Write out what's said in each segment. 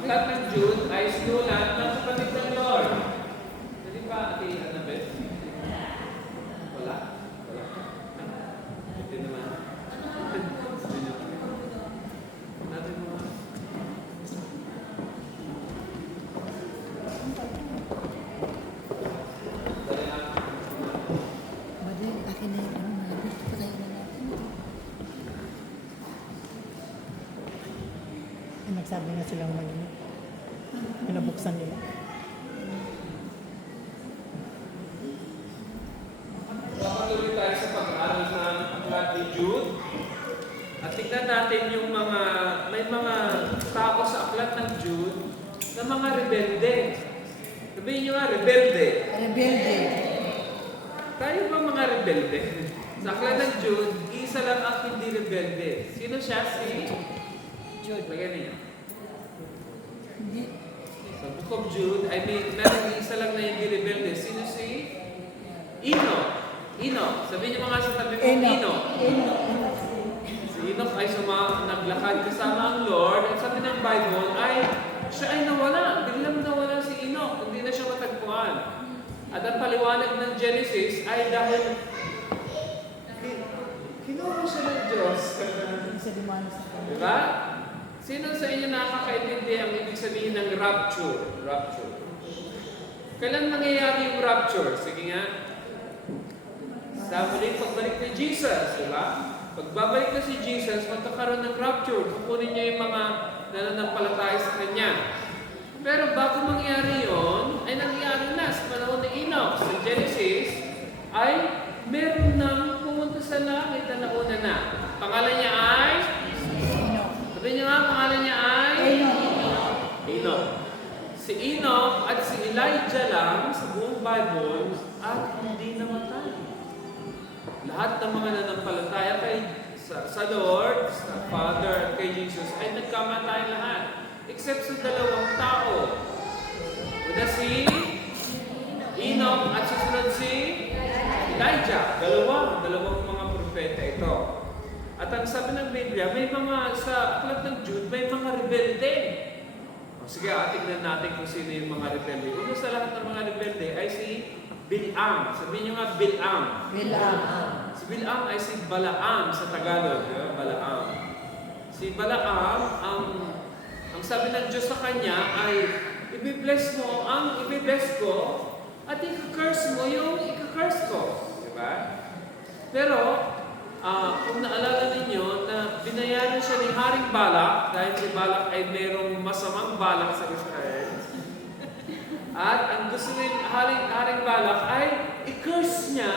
aklat ng Jude ay sinulat ng kapatid ng Lord. Hindi ba, Ate Annabeth? Wala? Wala. Hindi naman. Natin mo. Badeng, akin na yung ano natin. Patayin na natin. Nagsabi na silang malimit. Pinabuksan nila. Patuloy tayo sa pag-aaral ng aklat ni Jude. At tignan natin yung may mga tao sa aklat ng Jude na mga rebelde. Sabihin nyo nga, rebelde. Rebelde. Tayo ba mga rebelde? Sa aklat ng Jude, isa lang ang hindi rebelde. Sino siya? Si Jude. Lagyan niyo. Hindi. Sa Book of Jude, meron isa lang na hindi rebelde. Sino si Enoch? Enoch. Sabihin niyo mga sa tabi mo, Enoch. Si Enoch ay naglakad kasama ang Lord. At sabi ng Bible siya ay nawala. Biglang nawala si Enoch. Hindi na siya matagpuan. At ang paliwanag ng Genesis ay dahil kinuha siya ng Diyos. Isa dumano sa kanya. Diba? Sino sa inyo nakakaintindi ang ibig sabihin ng rapture? Rapture. Kailan mangyayari yung rapture? Sige nga. Sa muling pagbalik ni Jesus, diba? Pagbabalik na si Jesus, magkakaroon ng rapture. Kukunin niya yung mga nananampalataya sa Kanya. Pero bago mangyari yon, ay nangyari na sa panahon ni Enoch. Sa Genesis, ay meron nang pumunta sa langit na nauna na. Pangalan niya ay? Sabihin niyo nga, pangalan niya ay? Enoch. Si Enoch at si Elijah lang sa buong Bible at hindi namatay. Lahat ng mga nanampalataya sa Lord, sa Father, at kay Jesus ay nagkamatay lahat. Except sa dalawang tao. Una si Enoch at susunod si Elijah. Dalawang mga propeta ito. At ang sabi ng Biblia, sa aklat ng Jude, may mga rebelde. Sige, tignan natin kung sino yung mga rebelde. Una sa lahat ng mga rebelde ay si Bilam. Sabihin nyo nga, Bilam. Si Bilam ay si Balaam sa Tagalog. Balaam. Si Balaam, ang sabi ng Diyos sa kanya ay, ibibless mo ang ibibless ko at i-curse mo yung i-curse ko. Diba? Pero, kung naalala ninyo na binayaran siya ni Haring Balak dahil si Balak ay mayroong masamang balak sa Israel. At ang gusto ni Haring Balak ay i-curse niya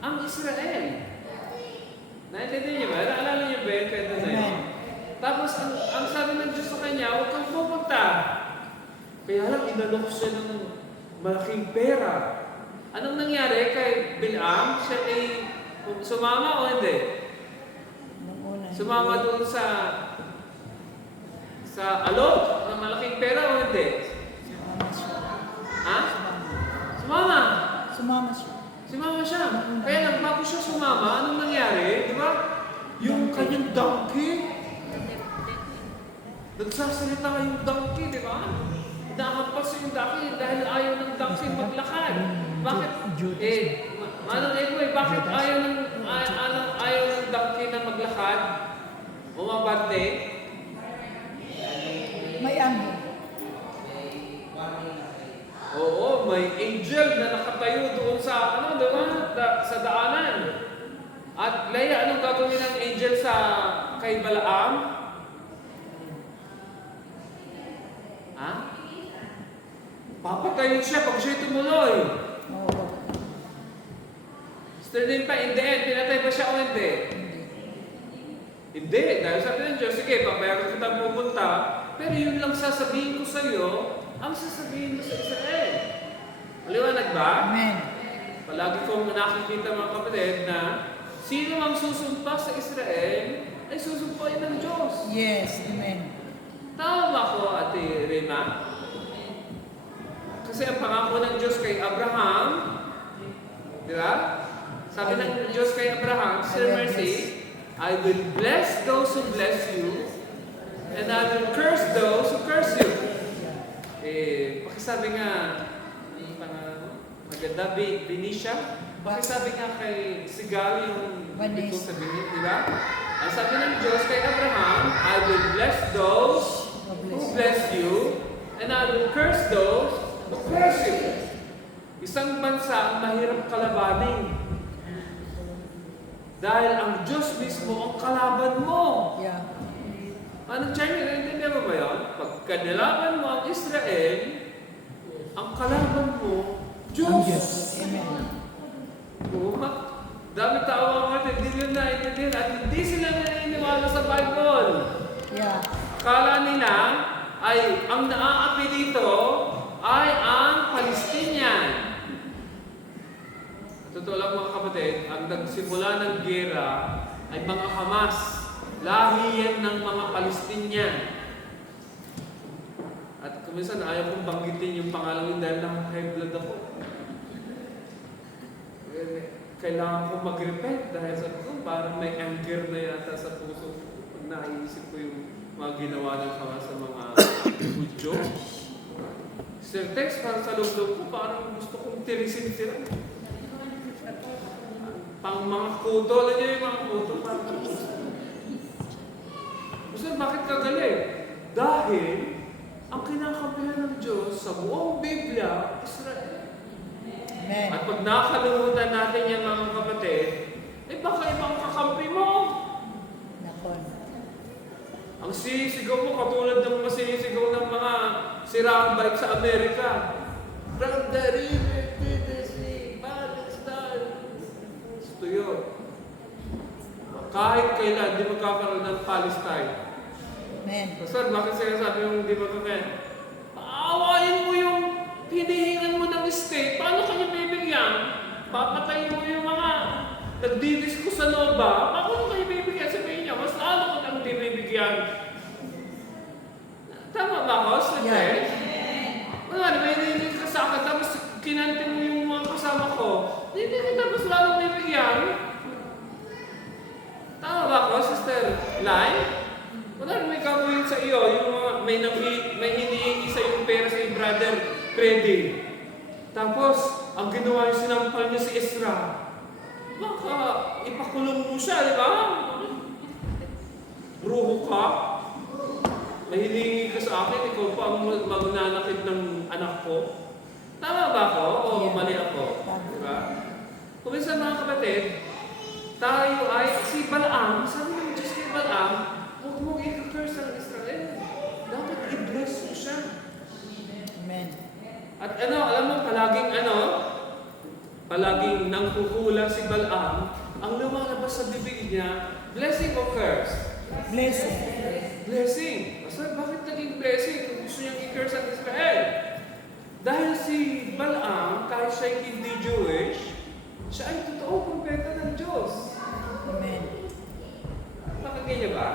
ang Israel. Naintindihan niyo ba? Naalala niyo ba yung kwento na yun? Tapos ang sabi ng Diyos sa kanya, huwag kang pupunta. Kaya lang inalok siya ng malaking pera. Anong nangyari kay Bilam? Siya ay sumama o hindi? Sumama doon sa alok ng malaking pera o hindi? Ha? Sumama. Sumama siya. Kaya lang, bago siya sumama, anong nangyari? Di ba? Yung kanyang donkey. Nagsasalita yung donkey, di ba? Nakapas yung donkey dahil ayaw ng donkey maglakad. Bakit? Bakit ayaw ng donkey na maglakad? Umabante? May angel. Oo, may angel na nakatayo doon sa, sa daanan. At Leia, anong gagawin ng angel kay Balaam? Ha? Papatayin siya pag siya tumuloy. Sterling pa, in the end, pinatay ba siya o hindi? Hindi. Dahil sabi ng Diyos, sige, papayagan kita pupunta, pero yun lang sasabihin ko sa iyo, ang sasabihin mo sa Israel. Maliwanag ba? Amen. Palagi kong nakikita mga kapatid na sino ang susumpa sa Israel ay susumpain ng Diyos. Yes, amen. Tama ba ako, Ate Rema? Kasi ang pangako ng Diyos kay Abraham, di ba? Sabi ng Diyos kay Abraham, Sir Mercy, I will bless those who bless you, and I will curse those who curse you. pakisabi nga, ano pa nga, maganda, Benicia, pakisabi nga kay Sigal yung ibig kong sabihin, di ba? Ang sabi ng Diyos kay Abraham, I will bless those who bless you, and I will curse those who curse you. Isang bansa ang mahirap kalabanin. Dahil ang Diyos mismo ang kalaban mo. Yeah. Ano, Chinese, naintindihan mo ba yun? Pag kanilaban mo ang Israel, ang kalaban mo, Diyos. Amen. Oo, dami tao ang hindi nila naintindihan at hindi sila naniniwala sa Bible. Yeah. Akala nila ay ang naaapi dito ay ang Palestinian. Totoo lang mga kapatid, ang nagsimula ng gera ay mga Hamas. Lahi yan ng mga Palestinian. At kuminsan ayaw kong banggitin yung pangalan yun dahil high blood ako. Kailangan ko mag-repent dahil sa ko, parang may anger na yata sa puso ko pag naiisip ko yung mga ginawa ng Hamas sa mga Hudyo. Sir Tex, parang sa loob ko, parang gusto kong tirisin sila. Pang mga kuto, alam niyo yung mga kuto, parang gusto, bakit kagaling? Dahil ang kinakampihan ng Diyos sa buong Biblia, Israel. Amen. At pag nakalimutan natin yan mga kapatid, baka ibang kakampi mo. Nakon. Ang sinisigaw mo katulad ng mga sinisigaw ng mga siraang bike sa Amerika. From the river to the sea, Palestine. Gusto yun. Kahit kailan, di magkakaroon ng Palestine. Amen. Pastor, bakit sinasabi yung di magkakaroon? Paawain mo yung hinihingan mo ng state. Paano kanya bibigyan? Papatayin mo yung mga nagdidisco sa Nova. Paano kanya bibigyan? Sabihin niya, mas lalo ko nang di bibigyan. Tama ba ako, Sir Ted? Wala, may hinihingan ka sa akin, tapos kinante mo yung mga kasama ko. Hindi kita mas lalo bibigyan. Tama ba ako, Sister Lai? Wala, may gagawin sa iyo, yung mga may hinihingi sa yung pera sa yung brother Freddy. Tapos, ang ginawa yung sinampal niya si Ezra. Baka ipakulong mo siya, di ba? Bruho ka. May hinihingi ka sa akin, ikaw pa ang magnanakit ng anak ko. Tama ba ako? O mali ako? Di ba? Kung minsan mga kapatid, tayo ay, si Balaam, sabi ng Diyos kay Balaam, huwag mong i-curse ang Israel. Dapat i-bless mo siya. Amen. At alam mo, palaging nangkukulang si Balaam, ang lumalabas sa bibig niya, blessing o curse? Blessing. Blessing. Pastor, bakit naging blessing kung gusto niyang i-curse ang Israel? Dahil si Balaam, kahit siya hindi Jewish, siya ay totoong propeta ng Diyos. Amen. Nakagaya niya ba?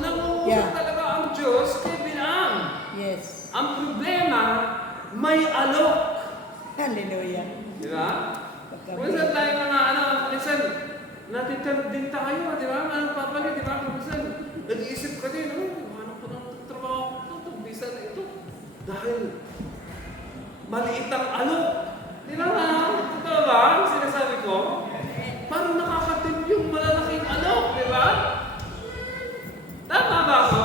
Nangungusap Yeah. talaga ang Diyos kay Balaam. Yes. Ang problema, may alok. Hallelujah. Di ba? Minsan tayo minsan natitempt din tayo, di ba? Anong papalit, di ba? Minsan, nag-iisip ka din, ano ko nang trabaho ko ito, bisa na ito. Dahil, maliit ang alok. Di ba nga? Totoo ba? Ang sinasabi ko? Parang nakakatim yung malalaking alok, di ba? Tama ba ako?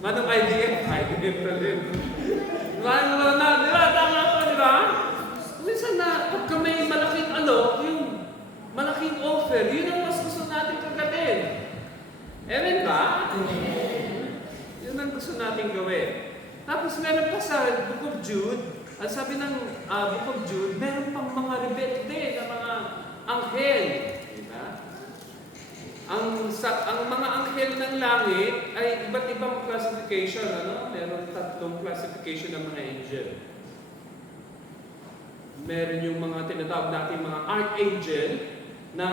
Manong IDF? IDF na din. Di ba? Tama ako, di ba? Minsan na, pagka may malaking alok, yung malaking offer, yun ang mas gusto natin kagatin. Amen ba? Yun ang gusto natin gawin. Tapos meron pa sa Book of Jude, ang sabi ng Book of Jude, meron pang mga rebelde na mga anghel. Diba? Ang mga anghel ng langit ay iba't ibang classification. Meron 3 classification ng mga angel. Meron yung mga tinatawag natin mga archangel na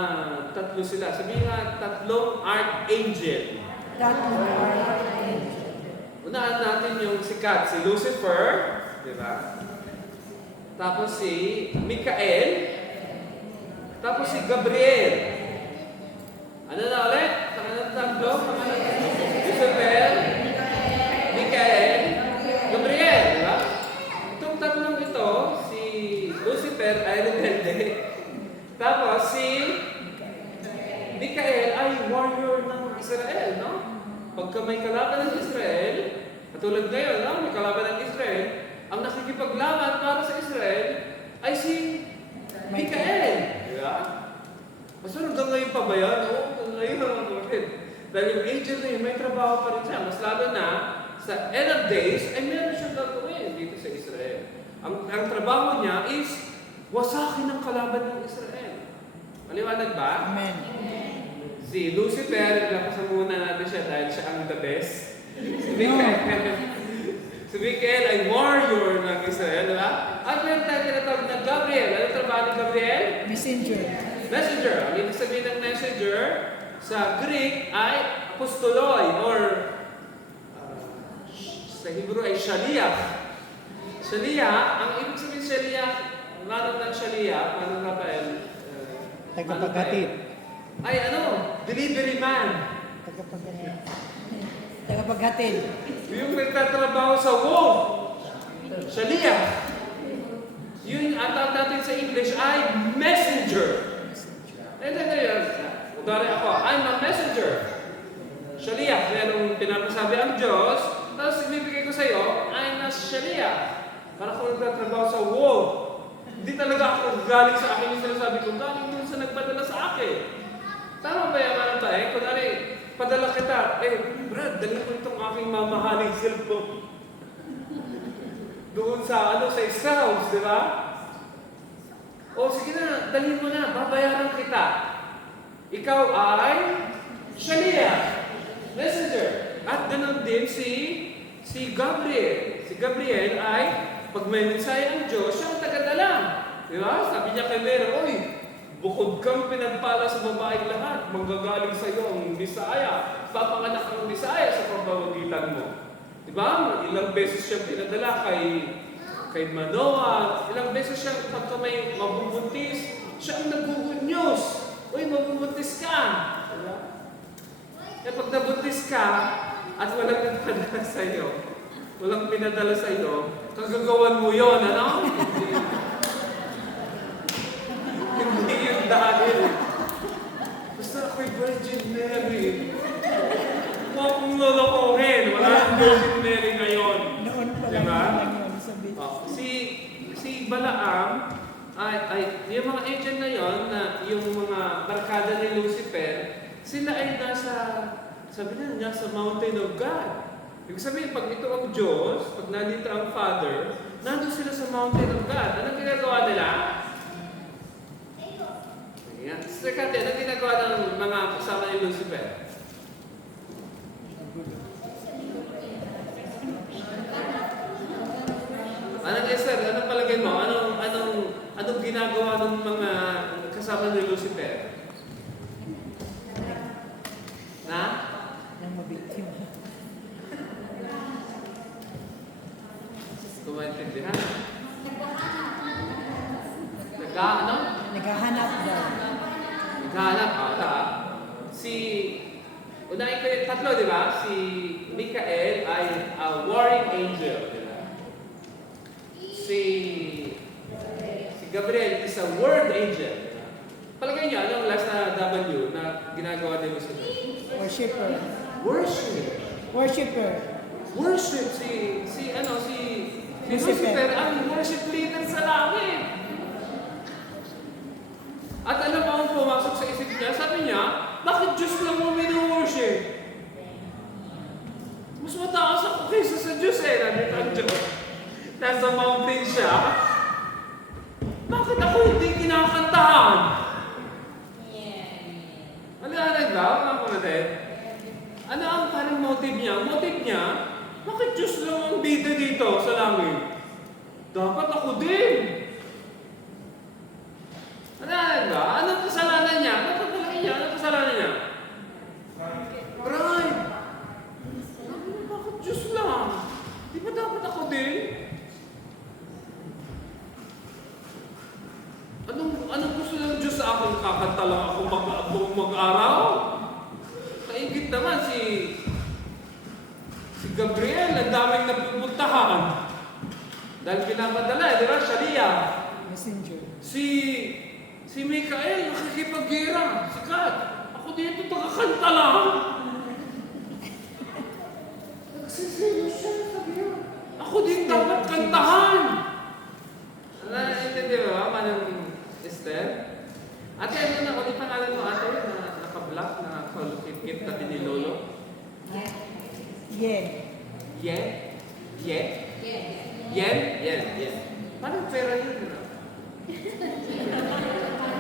3 sila. Sabihin nga, 3 archangel. Unahan natin yung sikat, si Lucifer, di ba? Tapos si Mikael, tapos si Gabriel. Ano na ulit? Sa kanang 3? Lucifer, ay rebelde. Tapos si Mikael ay warrior ng Israel, no? Pagka may kalaban ng Israel, katulad ngayon, no? May kalaban ng Israel, ang nakikipaglaban para sa Israel ay si Mikael. Di ba? Mas hanggang ngayon pa ba yan? Oo, hanggang ngayon ang kapatid. Dahil yung angel na yun, may trabaho pa rin siya. Mas lalo na, sa end of days, ay meron siyang gagawin dito sa Israel. Ang trabaho niya is wasakin ang kalaban ng Israel. Maliwanag ba? Amen. Si Lucifer, ilakasan muna natin siya dahil siya ang the best. Si Mikael ay warrior ng Israel, di ba? At meron tayo tinatawag na Gabriel. Ano trabaho ni Gabriel? Messenger. Messenger. Ang ibig sabihin ng messenger sa Greek ay apostoloi or sa Hebrew ay shaliach. Shaliach, ang ibig sabihin shaliach, manong ng shaliach, manong Rafael, Tagapaghatid. ay ano? Delivery man. Tagapaghatid. Tagapaghatid. Yung nagtatrabaho sa wall. Shaliach. Yun ang tawag natin sa English ay messenger. Udari ako, I'm a messenger. Shaliach, merong pinapasabi ang Diyos, tapos ibibigay ko sa iyo, I'm a shaliach. Para kung nagtatrabaho sa wall. Hindi talaga ako galing sa akin yung sinasabi ko, galing dun sa nagpadala sa akin. Tama ba yan, mga tayo? Kunwari, padala kita, Brad, dali ko itong aking mamahaling cellphone. Doon sa, sa house, di ba? O sige na, dalhin mo na, babayaran kita. Ikaw ay shaliach, messenger. At ganun din si Gabriel. Si Gabriel ay, pag may mensahe ang Diyos, siya ang tagadala. Di ba? Sabi niya kay Mary, oy, bukod kang pinagpala sa babaeng lahat, manggagaling sa iyo ang Bisaya, papanganak ang Bisaya sa pamamagitan mo. Di ba? Ilang beses siyang pinadala kay Manoah, ilang beses siyang pagka may mabubuntis, siya ang nag-good news. Uy, mabubuntis ka. Diba? Eh, pag nabuntis ka, at walang nagpadala sa iyo, walang pinadala sa iyo, kagagawan mo yon, ano? Hindi yun dahil. Basta ako'y Virgin Mary. Huwag kong lolokohin. Wala akong Virgin Mary ngayon. Noon pa Diba? lang yun sabi. Si Balaam, yung mga agent na yon, na yung mga barkada ni Lucifer, sila ay sabi na, nasa mountain of God. Ibig sabihin, pag ito ang Diyos, pag nandito ang Father, nandun sila sa mountain of God. Anong ginagawa nila? Ayan. Sister Cathy, anong ginagawa ng mga kasama ni Lucifer? Anong Esther, anong palagay mo? Anong ginagawa ng mga kasama ni Lucifer? Na? Nang mabiktima. Kung maintindihan. Ano? Naghahanap daw. Naghahanap. Unahin ko yung tatlo, di ba? Si Mikael ay a warring angel. Di ba? Si Gabriel is a word angel. Palagay niyo, anong last na W na ginagawa ni Lucifer? Worshipper. Worship. Worshipper. Worship. Si Lucifer ang worship leader sa langit. At alam mo ang pumasok sa isip niya, sabi niya, bakit Diyos lang mo minu-worship? Mas mataas ako kaysa sa Diyos nandito ang Diyos. Nasa mountain siya. Bakit ako hindi kinakantahan? Maliwanag ba? Mga kapatid? Ano ang parang motive niya? Motive niya, bakit Diyos lang ang bida dito sa langit? Dapat ako din. Maliwanag ba? Anong kasalanan niya? Anong kasalanan niya? Pride. Bakit Diyos lang? Di ba dapat ako din? Anong gusto ng Diyos sa akin? Kakanta lang ako mag-araw? Kaingit naman si Gabriel, ang daming napupuntahan. Dahil pinapadala, di ba? Shaliach. Messenger. Si Si Mikael, nakikipag-gira. Sikat. Ako dito, tagakanta lang. Nagsisino siya, sabi niya. Ako din dapat kantahan. Naintindi ba, Manang Esther? Ate, ano na, ulit pangalan mo ate, na naka-block, na kalukit-kit tabi ni Lolo? Yeah. Yen? Yen? Yen? Yen. Parang pera yun, ano?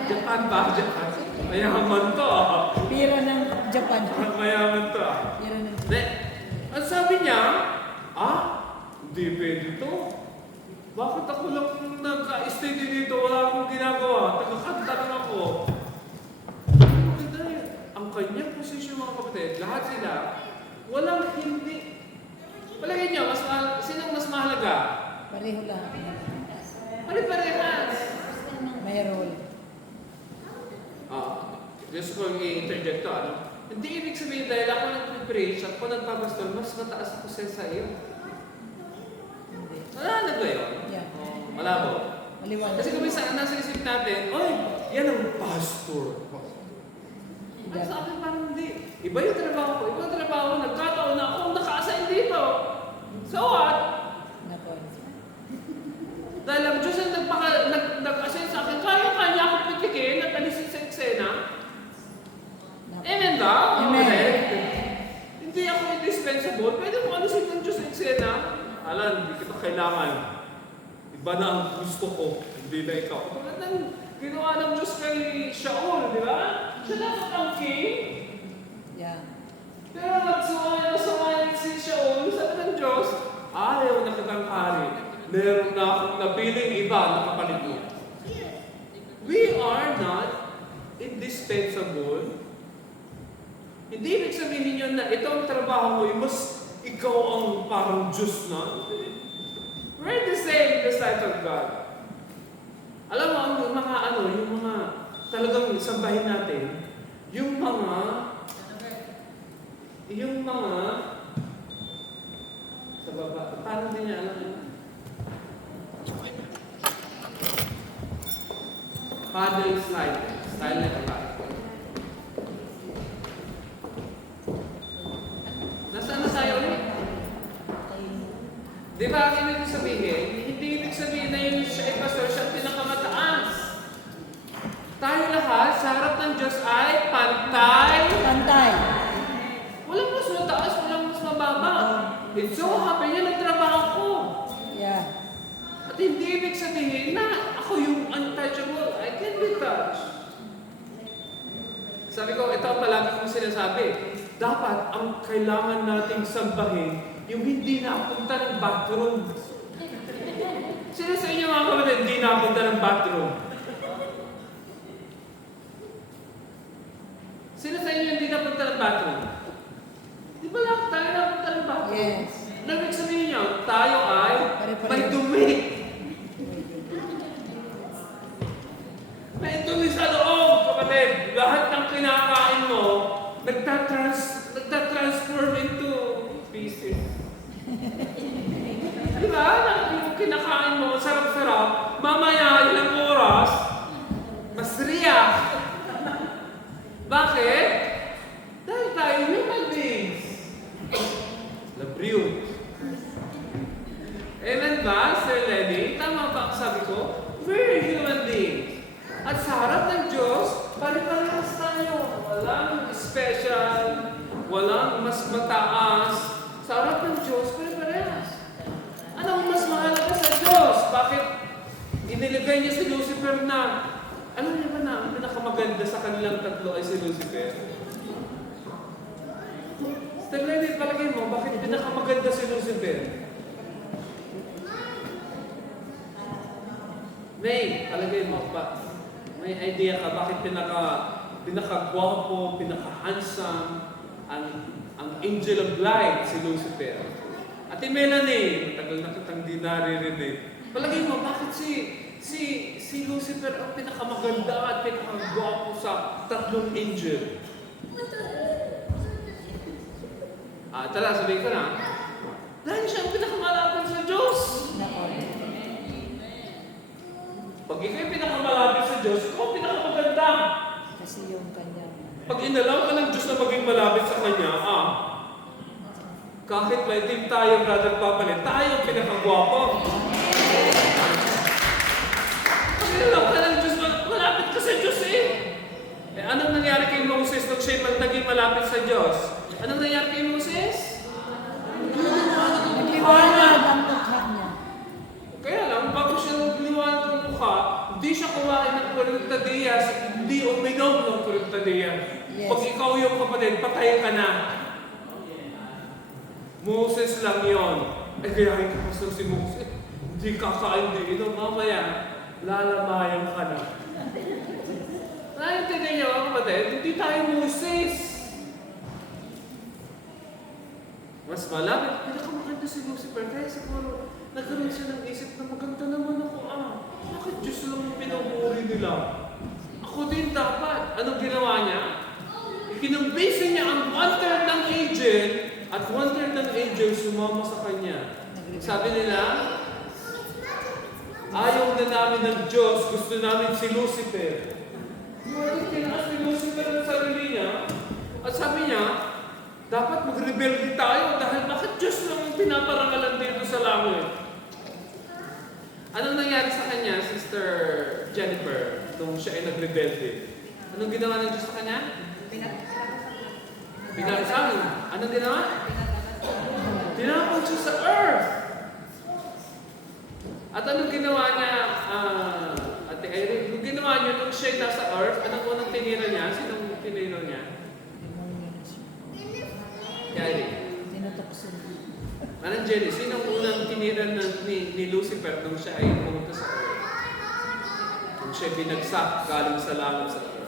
Japan ba? Japan? Mayaman to, ah. Pira ng Japan. Mayaman to, ah. Pira ng Hindi. Ang sabi niya, hindi pwede to. Bakit ako lang nagka-stay dito, wala akong ginagawa, tagakanta lang ako. Maganda yun. Ang kanyang posisyon mga kapatid, lahat sila, walang hindi. Palagay niyo, sinong mas mahalaga? pareho lang. Pare-parehas. May role. Gusto ko i-interject to, ano? Hindi ibig sabihin dahil ako nag-preach at ako nagpapastor, mas mataas ako sa iyo. Hindi. Wala ba yun? Yeah. Malabo. Maliwanag. Kasi kung minsan nasa isip natin, oy, yan ang pastor. Ang Yeah. sa akin parang hindi. Iba yung trabaho ko, iba yung trabaho ko, nagkataon na akong naka-assign dito. So what? Nako. Dahil ang Diyos ang nag-assign sa akin, kaya-kaya akong pitikin at alisin sa eksena. Amen ba? Amen. Hindi ako indispensable. Pwede mo alisin ng Diyos sa eksena. Alan, hindi kita kailangan. Iba na ang gusto ko, hindi na ikaw. Tulad ng ginawa ng Diyos kay Shaul, di ba? Siya dapat ang king. Yeah. Pero nagsumayan si Shaul, sabi ng Diyos, ayaw na kitang hari. Meron na akong napiling iba na kapalit mo. We are not indispensable. Hindi ibig sabihin yun na ito ang trabaho mo, mas ikaw ang parang Diyos na. We're the same in the sight of God. Alam mo, ang mga yung mga talagang sambahin natin, yung mga sa baba, parang din niya alam yun. Father is silent God. Nasaan na tayo ulit? Di ba ang ibig sabihin? Hindi ibig sabihin na yung siya ay pastor, siya ang pinakamataas. Tayo lahat sa harap ng Diyos ay pantay. Pantay. Walang mas mataas, walang mas mababa. It's so happy niya nagtrabaho ko. Yeah. At hindi ibig sabihin na ako yung untouchable. I can be touched. Sabi ko, ito ang palagi kong sinasabi. Dapat ang kailangan nating sambahin yung hindi napunta ng bathroom. Sino sa inyo mga kapatid hindi napunta ng bathroom? Sino sa inyo hindi napunta ng bathroom? Di ba lahat tayo napunta ng bathroom? Yes. Nabig sabihin niyo, tayo ay Pare-pareho. may dumi. May dumi sa loob, kapatid. Lahat ng kinakain mo, nagtatransform into pieces. Di ba? Yung kinakain mo, sarap-sarap, mamaya ilang oras, mas riyak. Bakit? Dahil tayo human beings. Labriyo. Amen ba, Sir Lenny? Tama ba ang sabi ko? We're human beings. At sa harap ng Diyos, pare-parehas tayo. Walang special, walang mas mataas. Sa harap ng Diyos, pare-parehas. Anong mas mahalaga sa Diyos? Bakit iniligay niya si Lucifer na, alam niyo ba na ang pinakamaganda sa kanilang tatlo ay si Lucifer? Sir Lenny, palagay mo, bakit pinakamaganda si Lucifer? May, palagay mo, may idea ka bakit pinaka-gwapo, pinaka-handsome, ang angel of light si Lucifer. Ate Melanie, matagal na kitang di naririnig. Palagay mo, bakit si Lucifer ang pinakamaganda at pinaka-gwapo sa tatlong angel? Tara, sabihin ko na. Dahil siya ang pinakamalapit sa Diyos. Nako. Pag ikaw'y pinakamalapit sa Diyos, ikaw ang pinakamaganda. Kasi yung kanya. Pag inalaw ka ng Diyos na maging malapit sa Kanya, kahit may team tayo, brother Papalit, tayo ang pinakagwapo. Pag inalaw ka ng Diyos, malapit ka sa Diyos eh. Anong nangyari kay Moses nung siya'y naging malapit sa Diyos? Anong nangyari kay Moses? Nagliwanag ang mukha niya. Kaya lang, bago siya nagliwanag ng mukha, hindi siya kumain ng 40 days, hindi uminom ng 40 days. Yes. Pag ikaw yung kapatid, patay ka na. Moses lang yon. Ay, kaya yung pastor si Moses, hindi kakain, hindi ito, mamaya, lalamayan ka na. Naintindihan niyo mga kapatid, hindi tayo Moses. Mas malapit, pinakamaganda si Lucifer, kaya siguro, nagkaroon siya ng isip na maganda naman ako Bakit Diyos lang ang pinamuri nila? Ako din dapat. Anong ginawa niya? Ikinumbisi niya ang 1/3 ng angel at 1/3 ng angel sumama sa kanya. Sabi nila, ayaw na namin ng Diyos, gusto namin si Lucifer. Ngayon, kinaas ni Lucifer ang sarili niya at sabi niya, dapat mag-rebelde tayo dahil bakit Diyos lang ang pinaparangalan dito sa langit? Anong nangyari sa kanya, Sister Jennifer, nung siya ay nag-rebelde? Anong ginawa ng Diyos sa kanya? Pinag-asamin. Anong ginawa? Tinapon siya sa earth. At anong ginawa niya, Ate Irene? Anong ginawa niya nung siya ay nasa earth? Anong unang tinira niya? Sinong tinira niya? Irene. Tinutokso. Anong Jenny? Sinong unang tinira ni Lucifer nung siya ay pumunta sa earth? Nung siya ay binagsak galing sa langit sa earth.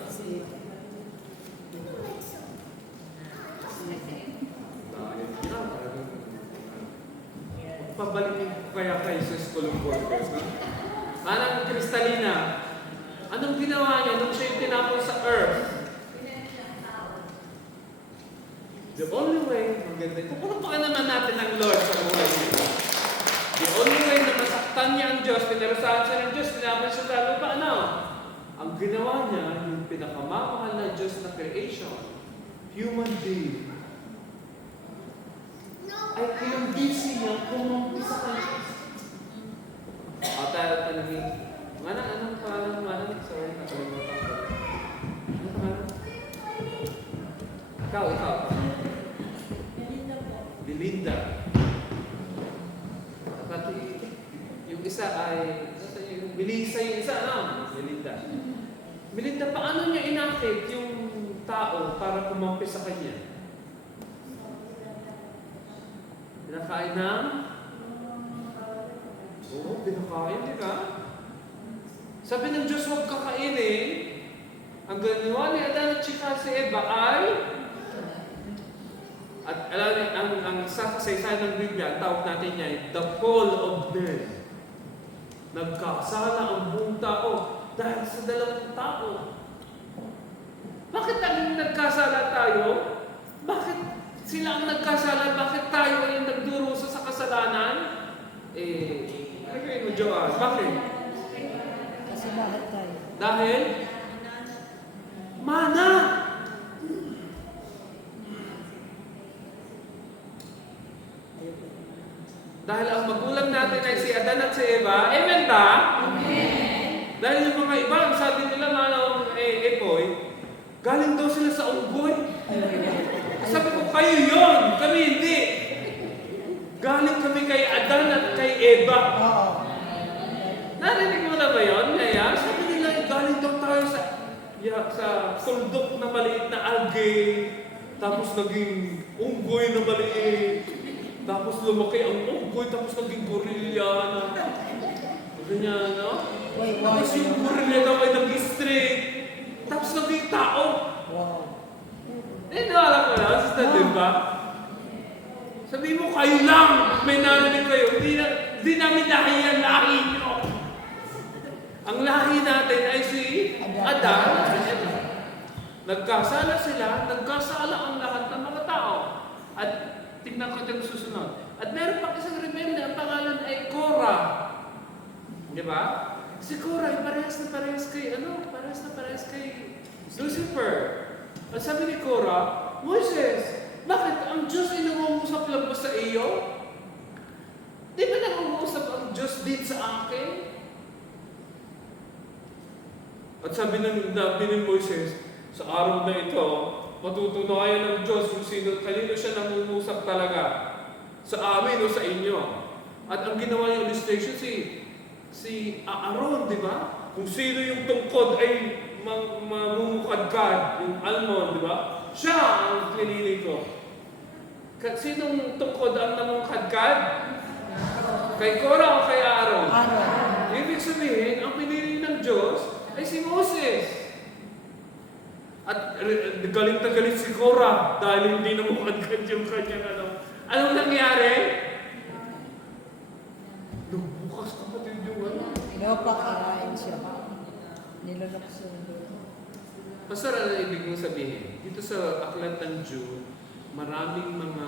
Pabalikin ko kaya kay Jesus Columborges, no? Manang Kristalina, anong ginawa niya nung siya tinapon sa earth? The only way, maganda ito, punutukan naman natin ang Lord sa buhay niya. The only way na masaktan niya ang Diyos, pinarasahan siya ng Diyos, tinapon siya sa lupa, ano? Ang ginawa niya, yung pinakamamahal na Diyos na creation, human being, ay kinumbisi niya kumumpisa ka niya. Tayo talagin. Anong pangalan mo? Sorry, nakalimutan ko. Anong pangalan? Ikaw. Belinda. Pati, yung isa ay, yung Melissa yung isa, ano? Belinda, paano niya inakit yung tao para kumampi sa kanya? Pinakain ng? Oo, pinakain, di ba? Sabi ng Diyos, huwag kakainin. Ang ganawa ni Adan at Chika si Eva ay, at alam niyo, ang kasaysayan ng Biblia, ang tawag natin niya ay the fall of man. Nagkasala ang buong tao dahil sa dalawang tao. Bakit nagkasala tayo? Bakit sila ang nagkasala? Bakit tayo ay nagdurusa sa kasalanan? Ano kayo mo, Joanne? Bakit? Kasi lahat tayo. Dahil? Mana! Dahil ang magulang natin ay si Adan at si Eva, amen ba? Amen! Dahil yung mga iba, ang sabi nila manong Epoy, galing daw sila sa unggoy. Sabi ko, kayo yun, kami hindi. Galing kami kay Adan at kay Eva. Narinig mo na ba yun, Naya? Sabi nila, galing daw tayo sa tuldok na maliit na algae, tapos naging unggoy na maliit, tapos lumaki ang unggoy, tapos naging gorilla na. Ganyan, no? Tapos yung gorilla daw ay nag-straight, tapos naging tao. Wow. Alam ko na, sister, di ba? Sabi mo, kayo lang, may narinig kayo, hindi namin lahi ang lahi nyo. Ang lahi natin ay si Adan at si Eva. Nagkasala sila, nagkasala ang lahat ng mga tao. At tingnan ko yung susunod. At meron pa isang rebelde, ang pangalan ay Korah. Di ba? Si Cora ay parehas na parehas kay, parehas na parehas kay Lucifer. Ang sabi ni Cora, Moses, bakit ang Diyos ay nangungusap lang ba sa iyo? Di ba nangungusap ang Diyos din sa akin? At sabi ni Moses, sa araw na ito, matutunayan ng Diyos kung kanino siya nangungusap talaga. Sa amin o sa inyo. At ang ginawa yung illustration, si Aaron, di ba? Kung sino yung tungkod ay mamumukadkad, yung almond, di ba? Siya ang pinili ko. Sinong tungkod ang namumukadkad? Kay Cora o kay Aaron? Aaron. Ibig sabihin, ang pinili ng Diyos ay si Moses. At galit na galit si Cora dahil hindi namumukadkad yung kanyang ano. Anong nangyari? Bukas kapatid yung ano. Pinapakain siya. Nilalapsun. Pastor, ano ibig mong sabihin? Dito sa Aklat ng Jude, maraming mga,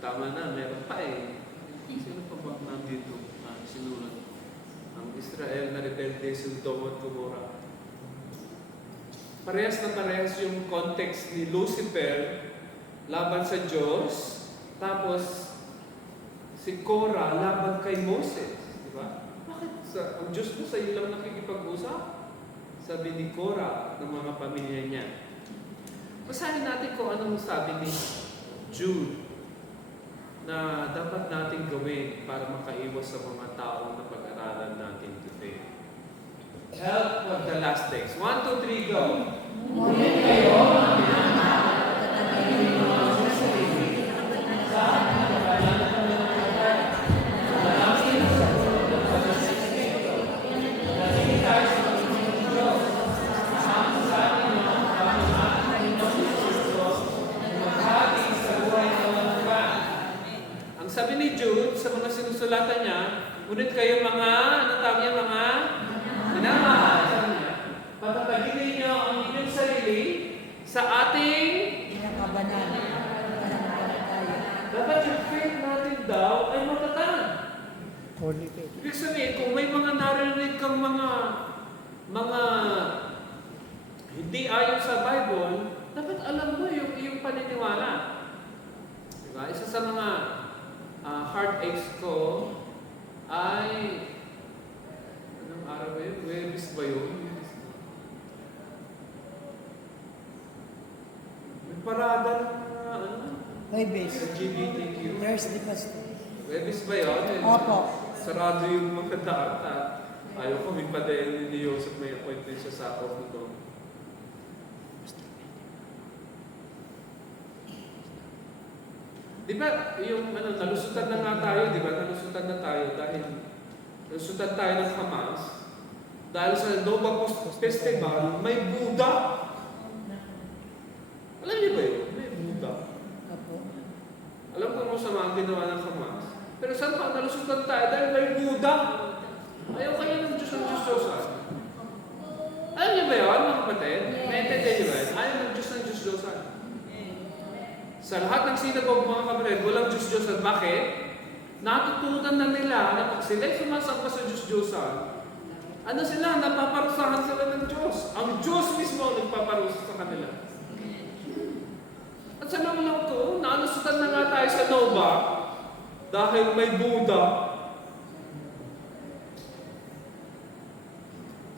tama na, meron pa eh. Sino pa ba nandito? Sinulat. Ang Israel na rebelde, Sodom at Gomorrah. Parehas na parehas yung context ni Lucifer laban sa Diyos, tapos si Cora laban kay Moses. Di ba? Bakit ang Diyos mo sa iyo lang nakikipag-usap? Sabi ni Cora ng mga pamilya niya. Basahin natin kung anong sabi ni Jude na dapat natin gawin para makaiwas sa mga taong na pag-aralan natin today. Help of the last days. 1, 2, 3, go! Ngunit kayo, ang sabi ni Jude sa mga sinusulatan niya, ngunit kayo mga, ano tawag niya, mga minamahal. Sabi niya, patataginin niyo ang inyong sarili sa ating pinakabanan. Pananampalataya. dapat yung faith natin daw ay matatag. Holy faith. Ibig sabihin, kung may mga narinig kang mga hindi ayon sa Bible, dapat alam mo yung iyong paniniwala. Diba? Isa sa mga heartaches ko ay anong araw ba yun? Webis ba yun? May parada ng Webis. LGBTQ. Thursday Pastor. Webis ba yun? Opo. Sarado yung mga daan at ayaw ko may padayan ni Joseph may appointment siya sa ako nito. Di ba, yung nalusutan na nga tayo, di ba? Nalusutan na tayo dahil nalusutan tayo ng Hamas dahil sa Nova Festival, may Buddha. Alam niyo ba yun? May Buddha. Opo. Alam ko mo sa mga ginawa ng Hamas. Pero saan pa nalusutan tayo dahil may Buddha? Ayaw kayo ng Diyos ng Diyos-Diyosan. Alam niyo ba yun, mga kapatid? Naintindihan niyo ba yun? Ayaw ng Diyos ng Diyos-Diyosan. Sa lahat ng sinagog, mga kapatid, walang Diyos-Diyosan. Bakit? Natutunan na nila na pag sila'y sumasamba sa Diyos-Diyosan, ano sila? Napaparusahan sila ng Diyos. Ang Diyos mismo ang nagpaparusa sa kanila. At sa naman ko, nalusutan na nga tayo sa Nova dahil may Buddha.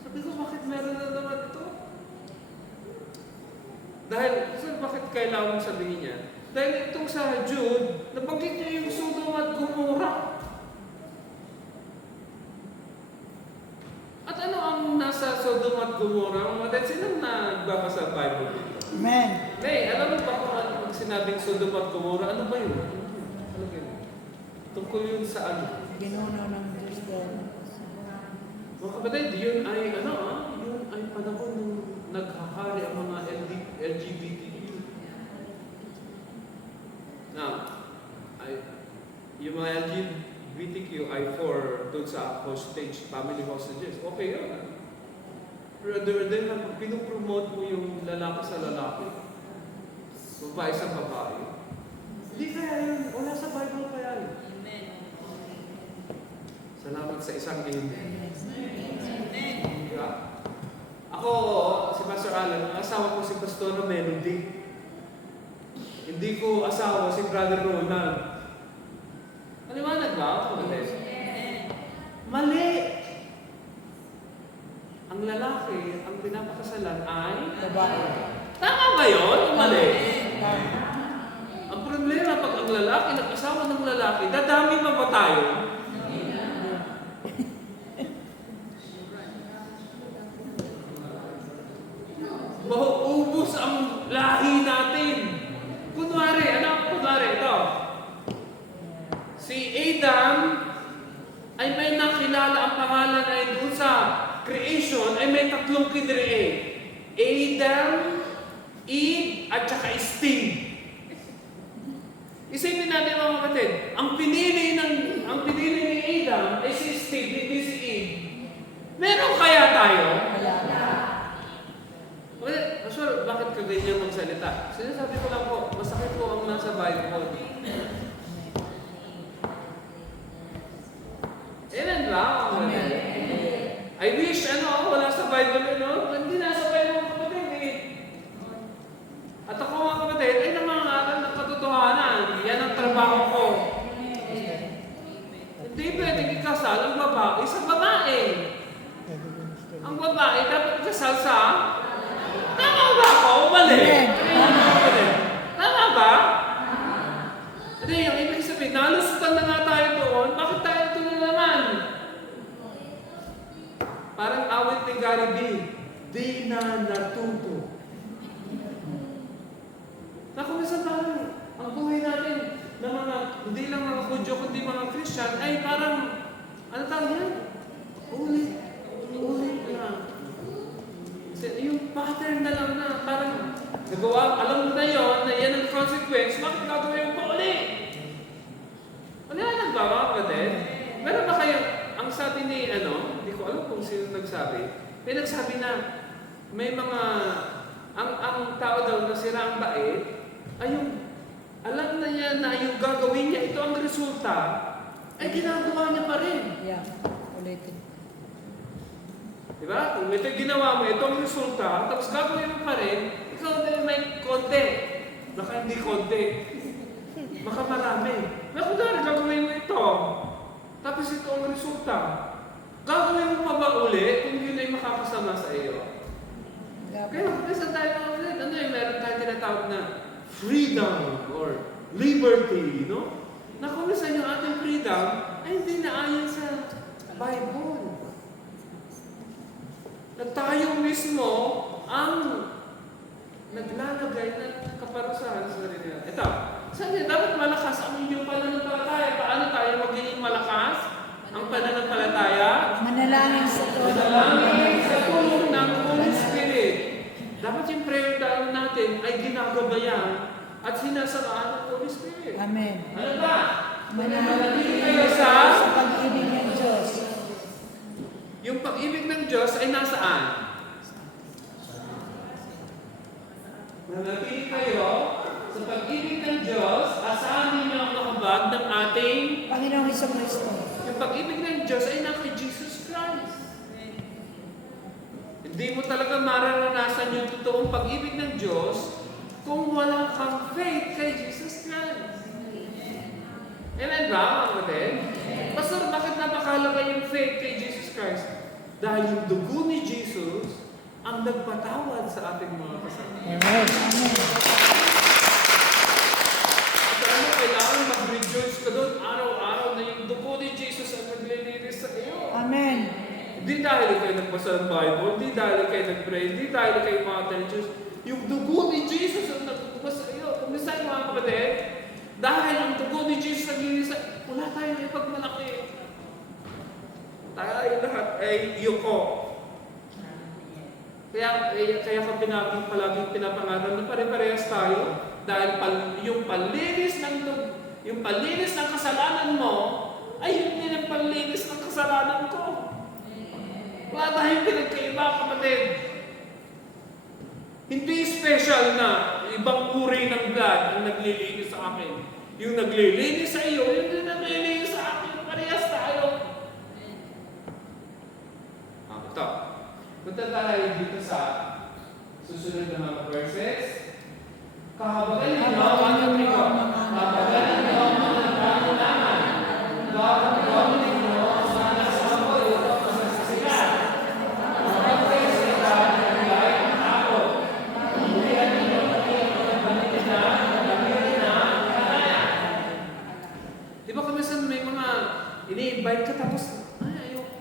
Sabi ko, bakit meron na naman ito? Dahil, sir, bakit kailangan sabihin niya? Dahil itong sa Jude, nabanggit niya yung Sodom at Gomorrah. At ano ang nasa Sodom at Gomorrah? Mga dahil sinong nagbabasa ng Bible dito? Amen. Hey, alam mo ba kung ano sinabing Sodom at Gomorrah? Ano ba yun? Ano yun? Tungkol yun sa ano? Ginuno ng Diyos daw. Mga kapatid, yun ay yun ay panahon nung naghahari ang mga LGBTQ. Now, yung mga LGBTQ ay for doon sa hostage, family hostages. Okay yun. Rather than na pinupromote mo yung lalaki sa lalaki, babae sa babae, hindi kaya yun. Wala sa Bible kaya yun. Salamat sa isang amen. Di ba? Ako, si Pastor Alan, ang asawa ko si Pastor Melody. Hindi ko asawa si Brother Ronald. Maliwanag ba ako? Mali! Ang lalaki, ang pinapakasalan ay Babae. tama ba yun? O mali? Tama. Ang problema pag ang lalaki, nag-asawa ng lalaki, dadami pa ba tayo? Mauubos ang lahi natin. Kunwari, ito? Si Adam ay may nakilala ang pangalan ay doon sa creation ay may tatlong kidree. Adam, Eve, at saka Steve. Isipin natin mga kapatid, ang pinili ni Adam ay si Steve, hindi si Eve. Meron kaya tayo? Wala. Pastor, bakit ka ganyan magsalita? Sinasabi ko lang po, masakit po ang nasa Bible. Amen ba? Amen. I wish, wala sa Bible, hindi nasa Bible mga kapatid eh. At ako mga kapatid, ay namangaral ng katotohanan. Yan ang trabaho ko. Hindi pwedeng ikasal ang babae sa babae. Ang babae dapat ikasal sa... Tama ba ako? Mali? Tama ba? Ano yung ibig sabihin? Nalusutan na nga tayo doon. Bakit tayo ito na naman? Parang awit ni Gary B. Di na natuto. Nakumisan parang ang buhay natin ng mga, hindi lang mga Hudyo, kundi mga Christian, ay parang, ano tawag yan? Ulit lang. Yung pattern na lang na parang nagawa, alam mo na yon na yan ang consequence, bakit gagawin mo pa ulit? Maliwanag ba mga kapatid? Meron ba kayo, ang sabi ni hindi ko alam kung sino nagsabi, may nagsabi na may mga, ang tao daw na sira ang bait, ay yung, alam na niya na yung gagawin niya, ito ang resulta, ay ginagawa niya pa rin. Yeah. Ulitin. Diba? Kung ito ginawa mo, ito ang resulta, tapos gagawin mo pa rin, ikaw na may konti. Baka hindi konti. Baka marami. Naku dahil gagawin mo ito. Tapos ito ang resulta. Gagawin mo pa ba uli kung yun ay makakasama sa iyo? Kaya minsan tayo ulit, meron tayong tinatawag na freedom or liberty, no? Na kung minsan yung ating freedom ay hindi naayon sa Bible. Na tayo mismo ang naglalagay ng kaparusahan sa sarili natin. Ito, sabi dapat malakas ang inyong pananampalataya. Paano tayo magiging malakas? Ang pananampalataya? Manalangin sa tulong. Manalangin sa tulong ng Holy Spirit. Dapat yung prayer down natin ay ginagabayan at sinasamahan ng Holy Spirit. Amen. Ano ba? Manalangin kayo sa pag-ibig ng Diyos. Yung pag-ibig ng Diyos ay nasaan? Manatili kayo sa pag-ibig ng Diyos, asahan ninyo ang nakabag ng ating Panginoong Hesukristo. yung pag-ibig ng Diyos ay nasa Jesus Christ. Hindi mo talaga mararanasan yung totoong pag-ibig ng Diyos kung wala kang faith kay Jesus Christ. Amen ba, mga kapatid? Pastor, bakit napakalaga yung faith kay Jesus Christ? Dahil yung dugo ni Jesus ang nagpatawad sa ating mga kasalanan. Amen. At kailangan mag-rejoice ka doon araw-araw na yung dugo ni Jesus ang naglilinis sa iyo. Amen. Hindi dahil kayo nagbasa ng Bible, hindi dahil kayo nag-pray, hindi dahil kayo mga attentions. Yung dugo ni Jesus ang nagtutubas sa iyo. Kung minsan mga kapatid, dahil ang dugo ni Jesus ang naglilinis sa iyo, wala tayong ipagmalaki. Tayo lahat ay yuko. Kaya palaging pinapangaral na pare-parehas tayo dahil yung panlinis ng kasalanan mo ay yun din ang panlinis ng kasalanan ko. Wala tayong pinagkaiba, kapatid. Hindi special na ibang uri ng blood ang naglilinis sa akin. Yung naglilinis sa iyo, yun din naglilinis sa akin. Parehas tayo. Ito. Punta tayo dito sa susunod na mga verses. Kahabagan ninyo, kahabagan ninyo, kahabagan ninyo, mga nagkakulaman. Kahabagan ninyo, mga nasa apoy, upang masasikat. Kapag kayo sila, nagay ang takot. Pagbulihan ninyo, mga panitina, pagbulihan na, kanaya. Di ba kami sa may mga ini-invite ka tapos, ay, ayoko.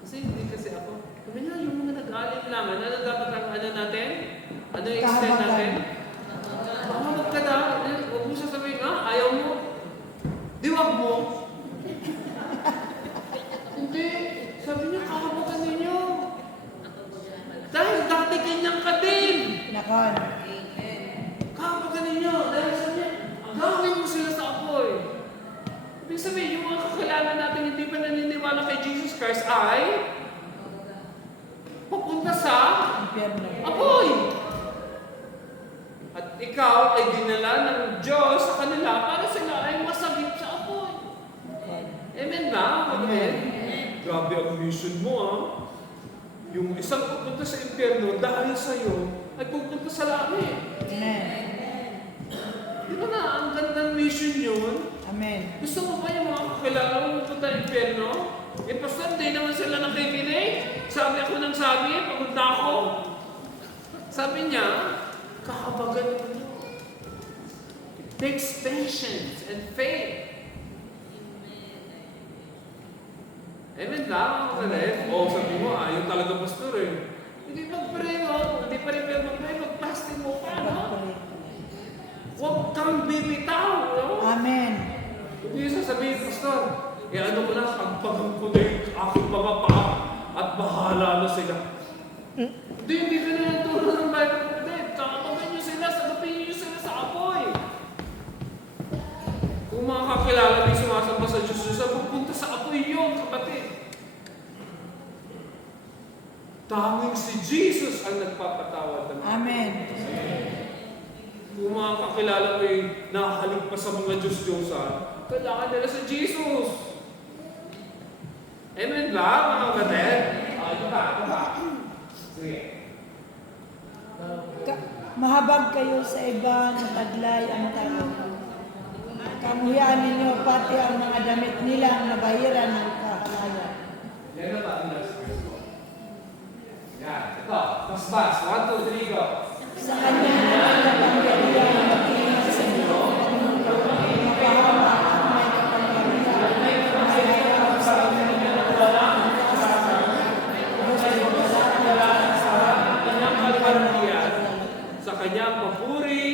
Kasi hindi kasi ako. Kami na, yung mga nag-aalim lang. Ano dapat ang ano natin? Ano yung extent natin? Makamag ka na. Huwag mo sasabihin, ayaw mo. Di wag mo. Hindi. Sabi niya, kakabagan ninyo. Dahil dati ganyan ka din. Nakon. Kakabagan ninyo. Dahil sabi niya, gawin mo sila sa apoy. Ibig sabihin, yung mga kakilala natin hindi pa naniniwala kay Jesus Christ ay pupunta sa Impyerno. apoy. At ikaw ay dinala ng Diyos sa kanila para sila ay masagip sa apoy. Amen ba? Amen. Grabe ang mission mo Yung isang pupunta sa impyerno dahil sa'yo ay pupunta sa langit. Amen. Di ba na ang gandang mission yun? Amen. Gusto mo ba yung mga kakilala mo pupunta sa impyerno? Eh, pastor, di naman sila nakikinig. Sabi ako ng sabi, papunta ako. Sabi niya, kakabagan mo. It takes patience and faith. Amen lang, mga kalit. O, sabi mo, ayaw talaga pastor eh. Hindi mag-pray mo. Hindi pa rin mag-pray, mag-fasting mo pa, no? Huwag kang bibitaw, no? Amen. Hindi sasabihin, pastor, ano ko na, pagpagang ko na yung aking mga paa at bahala na sila. Hindi ka na nagturo ng Bible. Hindi, kakabagan nyo sila, sagapin nyo sila sa apoy. Kung mga kakilala may sumasamba sa Diyos, pupunta sa apoy yun, kapatid. Tanging si Jesus ang nagpapatawad ng Amen. Kung mga kakilala mo yung nakakalik pa sa mga Diyos-Diyosan, kailangan nila sa Jesus. Amen ba, mga kapatid? Ito ba? Sige. Mahabag kayo sa iba na taglay ang tao. Kamuhian ninyo pati ang mga damit nilang nabahiran ng kahalaya. Yan na ba ang last verse ko? Yan. Ito. Basbas. 1, 2, 3, go. Sa kanya na ang kapangyarihan na mag-iingat sa inyo. Mapahama at may kapangyarihan. May hayaan sa inyo. Sa kanyang papuri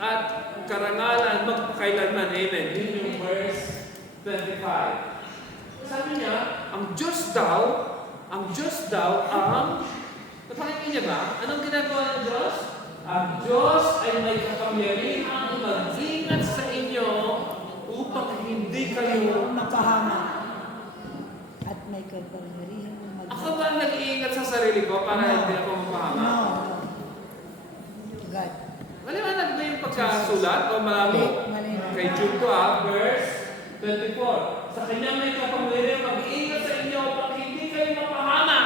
at karangalan magpakailanman. Amen. Yun yung verse 25. Sabi niya, ang Diyos daw, napakinggan niya ba? Anong ginagawa ng Diyos? Ang Diyos ay may kapangyarihan mag-ingat sa inyo upang hindi kayo mapahama at may kapangyarihan Ako ba nag-iingat sa sarili ko para hindi ako mapahama? No. God. Maliwanag ba yung pagkasulat o malabo? Mali. Kay Jude 2, verse 24. Sa kanya may kapangyarihan mag-iingat sa inyo upang hindi kayo mapahama.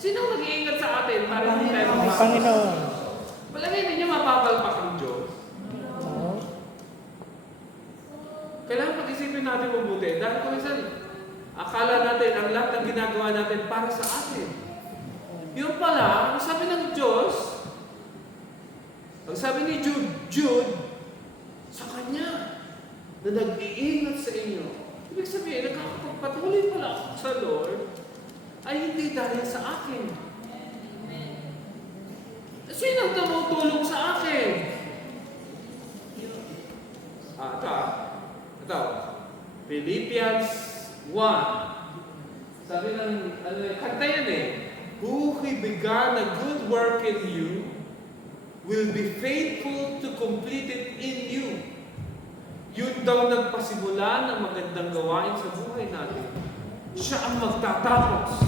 Sino nag-iingat sa atin para hindi tayo Ang mapahama? Panginoon. Palagay ninyo mapapalpak ang Diyos. Oo. Kailangan pag-isipin natin mabuti. Dahil kung minsan, akala natin ang lahat ng ginagawa natin para sa atin. Yun pala, ang sabi ng Diyos, ang sabi ni Jude, sa Kanya, na nag-iingat sa inyo. Ibig sabihin, nakakapagpatuloy pala ako sa Lord, ay hindi dahil sa akin. Sino ang tumutulong sa akin? Ito. Philippians 1. Sabi ng, kanta yan Who began a good work in you will be faithful to complete it in you. Yun daw nagpasimula ng magandang gawain sa buhay natin. Siya ang magtatapos.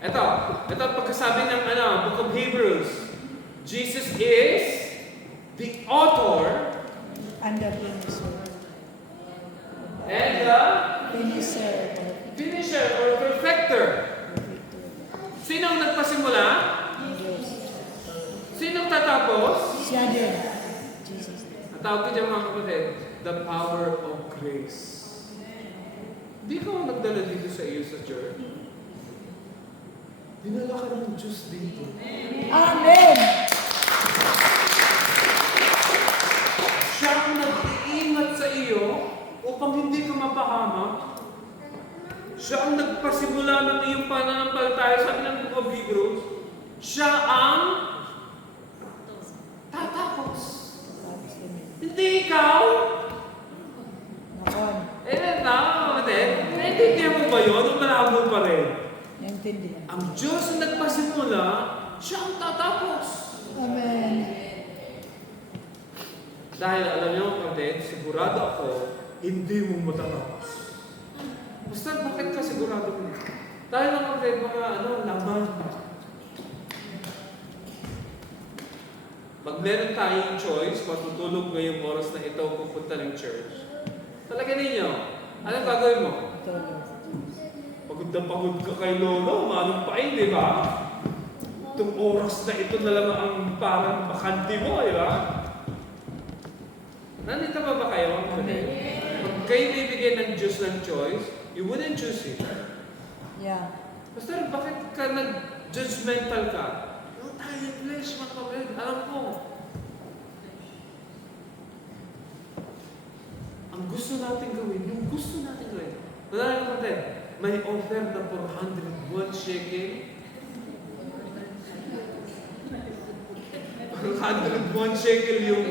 Ito pagkasabi ng Book of Hebrews, Jesus is the author And the finisher. and the Finisher. finisher or perfecter Tapos, Siya din. Jesus. ang tawag ko dyan mga kapatid, the power of grace. Hindi ka ako nagdala dito sa iyo sa church. Dinala ka ng Diyos dito. Amen. Siya ang nag-iingat sa iyo upang hindi ka mapahamak. Siya ang nagpasimula ng iyong pananampalataya. Sabi ng Book of Hebrews, siya ang tatapos. Hindi ikaw. Nakon. Kapatid, naintindihan mo ba yun? O malabo pa rin? Naintindihan. Ang Diyos ang nagpasimula, siya ang tatapos. Amen. Dahil alam niyo, kapatid, sigurado ako, hindi mo matatapos. Basta bakit ka sigurado mo? Dahil lang kapatid, mga laman. Pag meron tayong choice, matutulog ngayong oras na ito pupunta ng church. Talaga ninyo, anong gagawin mo? Tulog. Pagod na pagod ka kay Lolo, manumpain, di ba? Itong oras na ito na lang ang parang bakante mo, di ba? Nandito ba kayo? Pag kayo bibigyan ng Diyos ng choice, you wouldn't choose it. Yeah. Pastor, bakit ka nag-judgmental ka? Yung tayo, flesh, mga kapatid, alam ko. Ang gusto natin gawin, yung gusto natin gawin. Wala lang kapatid, may offer na 401 shekel. 401 shekel yung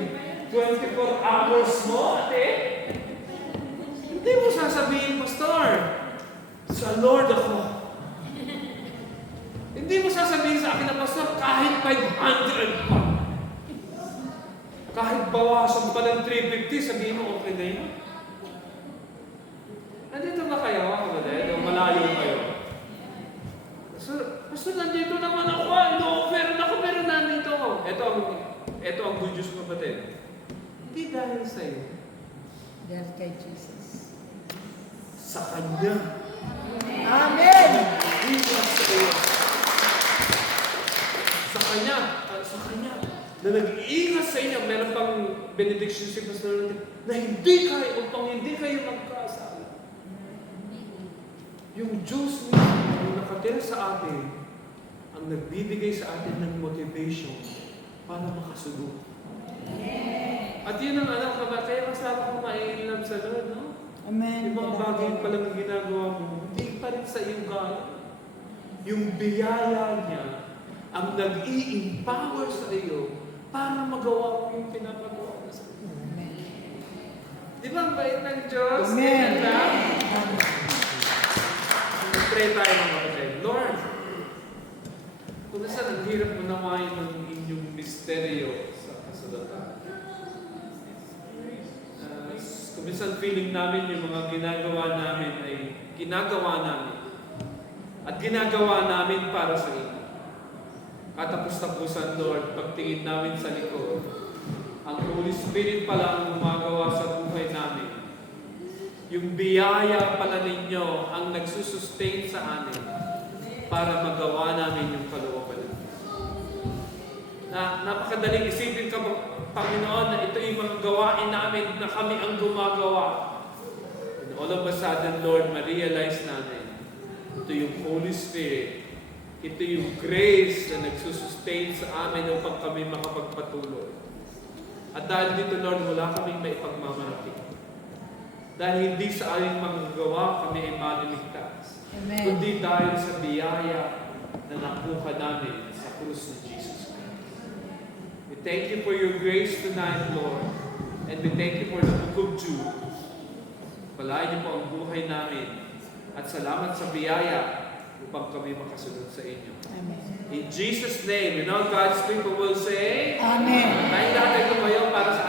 24 hours mo, ate. Hindi mo sasabihin, Pastor, sa Lord ako. Hindi mo sasabihin sa akin na, Pastor, kahit 500 pa. Kahit bawasan pa ng 350, sabihin mo, okay na yun. Nandito ba kayo, kapatid? O malayo kayo? Pastor, nandito naman ako. Ino-offer na ako, pero nandito ako. Ito ang good news, kapatid. Hindi dahil sa'yo. Dahil kay Jesus. Sa Kanya. Amen. Hindi sa iyo. Sa Kanya. Na nag-iingat sa inyo. Meron pang benediction si Pastor na upang hindi kayo magkasala. Yung Diyos na nakatira sa atin, ang nagbibigay sa atin ng motivation para makasunod. At yun ang alam ka ba, kaya kasama ko ma-inlove sa Lord, no? Amen. Yung mga bagay pa lang ginagawa mo, hindi pa rin sa iyong galing. Yung biyaya niya, ang nag-i-empower sa iyo para magawa mo yung pinapagawa na sa iyo. Amen. Di ba ang bait ng Diyos? Amen. Pray tayo mga kapatid. Lord, kung nasa ang hirap unawain ng inyong misteryo sa kasulatan. Kung minsan feeling namin yung mga ginagawa namin ay ginagawa namin. At ginagawa namin para sa inyo. Katapos-tapusan, Lord, pagtingin namin sa likod, ang Holy Spirit pala ang gumagawa sa buhay namin. Yung biyaya pala ninyo ang nagsusustain sa amin para magawa namin yung kalooban. Napakadaling isipin ka, Panginoon, na ito yung mga gawain namin na kami ang gumagawa. And all of a sudden, Lord, ma-realize namin, ito yung Holy Spirit, ito yung grace na nagsusustain sa amin upang kami makapagpatuloy. At dahil dito, Lord, wala kaming maipagmamalaki. Dahil hindi sa aming mga gawa kami ay maliligtas. Amen. Kundi dahil sa biyaya na nakuha namin sa krus ni Jesus. We thank you for your grace tonight, Lord. And we thank you for the book of Jude. Palain niyo po ang buhay namin. At salamat sa biyaya upang kami makasunod sa inyo. Amen. In Jesus' name, and all God's people will say, Amen. Tayong lahat ay tumayo para sa